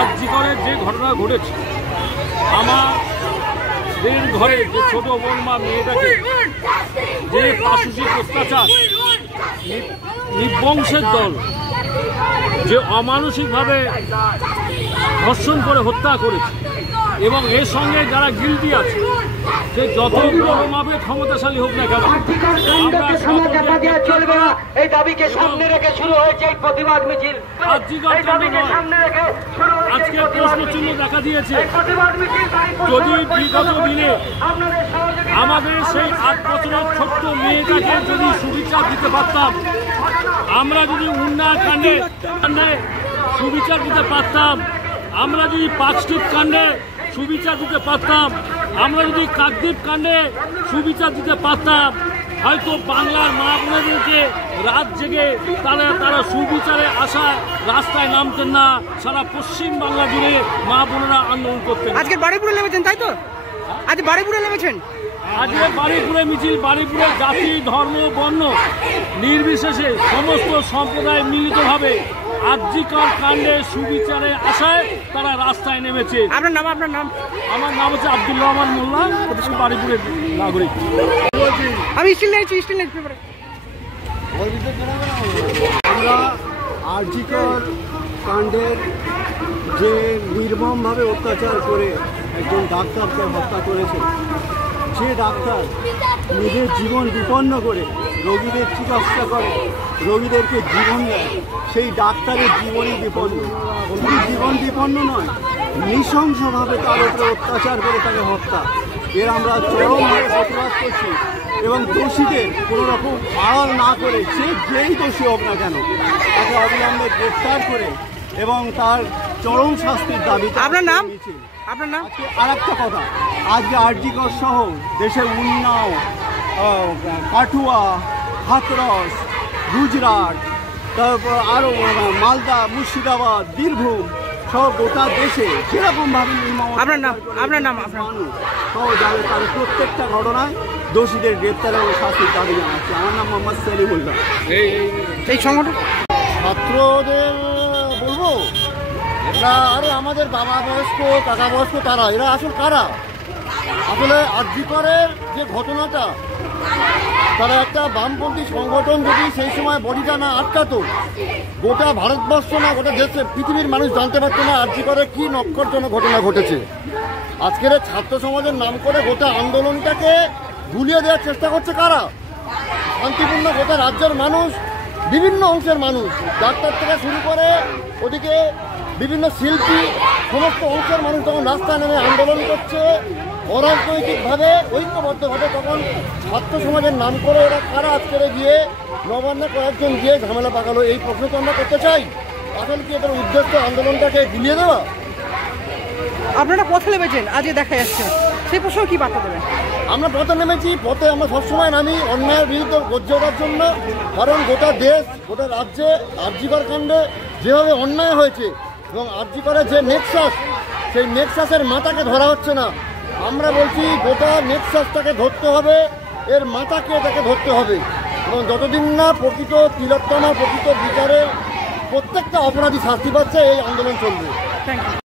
আরজিকরের যে ঘটনা ঘটেছে, আমাদের ঘরে যে ছোট বোনমা মেয়েটাকে যে পাশবিক অত্যাচার, নির্বংশের দল যে অমানসিকভাবে ধর্ষণ করে হত্যা করেছে, এবং এর সঙ্গে যারা গিল্টি আছে যে যত বড়ভাবে ক্ষমতাশালী হোক না কেন, চলবে না। এই দাবিকে সামনে রেখে শুরু হয়েছে এই প্রতিবাদ মিছিল। আজকে প্রশ্নচিহ্ন দেখা দিয়েছে, যদি বিগত দিনে আমাদের সেই 8 বছরের ছোট্ট মেয়েটাকে যদি সুবিচার দিতে পারতাম, আমরা যদি উন্নয়ন কাণ্ডে সুবিচার দিতে পারতাম, আমরা যদি পাঁচটিপ কাণ্ডে সুবিচার দিতে পারতাম, আমরা যদি কাকদ্বীপ কাণ্ডে সুবিচার দিতে পারতাম, হয়তো বাংলার মা বোনেদেরকে রাত জেগে তারা সুবিচারে আসায় রাস্তায় নামতেন না, সারা পশ্চিম বাংলা জুড়ে মা বোনেরা আন্দোলন করতেন। আজকে বাড়িপুরে নেমেছেন, তাই তো? আজ বাড়িপুরে নেমেছেন? আজকে বাড়িপুরে মিছিল, বাড়িপুরে জাতি ধর্ম বর্ণ নির্বিশেষে সমস্ত সম্প্রদায় মিলিতভাবে আরজিকর কাণ্ডে সুবিচারে আশায় তারা রাস্তায় নেমেছে। আপনার নাম? আপনার নাম? আমার নাম হচ্ছে আব্দুল রহমান মোল্লা, বাড়িপুরের নাগরিক। আমি স্টিল নিয়েছি, স্টিল নিয়েছি। আমরা আরজিকর কাণ্ডের যে নির্মমভাবে অত্যাচার করে একজন ডাক্তারকে হত্যা করেছে, যে ডাক্তার নিজের জীবন বিপন্ন করে রোগীদের চিকিৎসা করে, রোগীদেরকে জীবন দেয়, সেই ডাক্তারের জীবনই বিপন্ন। শুধু জীবন বিপন্ন নয়, নৃশংসভাবে তার উপরে অত্যাচার করে তাকে হত্যা। এর আমরা চরমভাবে প্রতিবাদ করছি এবং দোষীদের কোনো রকম আড়াল না করে সে যেই দোষী হোক না কেন তাকে অবিলম্বে গ্রেফতার করে এবং তার চরম শাস্তির দাবি। আপনার নাম? আপনার নাম? আর একটা কথা, আজকে আরজিকর সহ দেশের উন্নাও, কাঠুয়া, হাতরস, গুজরাট, তারপর আরও মালদা, মুর্শিদাবাদ, বীরভূম সব গোটা দেশে সেরকমভাবে নির্মম। আপনার নাম? আপনার নাম? মানুষ সহ যাবে তাদের প্রত্যেকটা ঘটনায় দোষীদের গ্রেপ্তার এবং শাস্তির দাবি জানাচ্ছে। আমার নাম মোহাম্মদ সেলিমুল্লাহ। এই সংগঠন ছাত্রদের বলবো, এরা আরও আমাদের বাবা বয়স্ক, কাকা বয়স্ক, তারা এরা আসল কারা? আসলে আরজিকরের যে ঘটনাটা, তারা একটা বামপন্থী সংগঠন যদি সেই সময় বডিটা না আটকাতো, গোটা ভারতবর্ষ না গোটা দেশে পৃথিবীর মানুষ জানতে পারতো না আরজিকরের কী নক্ষত্রজনক ঘটনা ঘটেছে। আজকের ছাত্র সমাজের নাম করে গোটা আন্দোলনটাকে গুলিয়ে দেওয়ার চেষ্টা করছে কারা? শান্তিপূর্ণ গোটা রাজ্যের মানুষ, বিভিন্ন অংশের মানুষ, ডাক্তার থেকে শুরু করে ওদিকে বিভিন্ন শিল্পী, সমস্ত অংশের মানুষ তখন রাস্তায় নেমে আন্দোলন করছে অরাজনৈতিকভাবে, ঐক্যবদ্ধভাবে। তখন ছাত্র সমাজের নাম করে ওরা কারা আজকের গিয়ে নবান্নে কয়েকজন গিয়ে ঝামেলা পাকালো? এই প্রশ্ন তো আমরা করতে চাই। আসলে কি এদের উদ্দেশ্য আন্দোলনটাকে গুলিয়ে দেওয়া? আপনারা পথে নেমেছেন, আজকে দেখা যাচ্ছে, সেই প্রশ্ন কি বার্তা দেবেন? আমরা পথে নেমেছি, পথে আমরা সবসময় নামি অন্যায়ের বিরুদ্ধে গর্জে ওঠার জন্য। কারণ গোটা দেশ, গোটা রাজ্যে আরজিকর কাণ্ডে যেভাবে অন্যায় হয়েছে এবং আরজিকরের যে নেক্সাস, সেই নেক্সাসের মাথাকে ধরা হচ্ছে না। আমরা বলছি গোটা নেক্সাসটাকে ধরতে হবে, এর মাথাকে তাকে ধরতে হবে, এবং যতদিন না প্রকৃত তিলোত্তমা, প্রকৃত বিচারে প্রত্যেকটা অপরাধী শাস্তি পাচ্ছে, এই আন্দোলন চলবে। Thank you.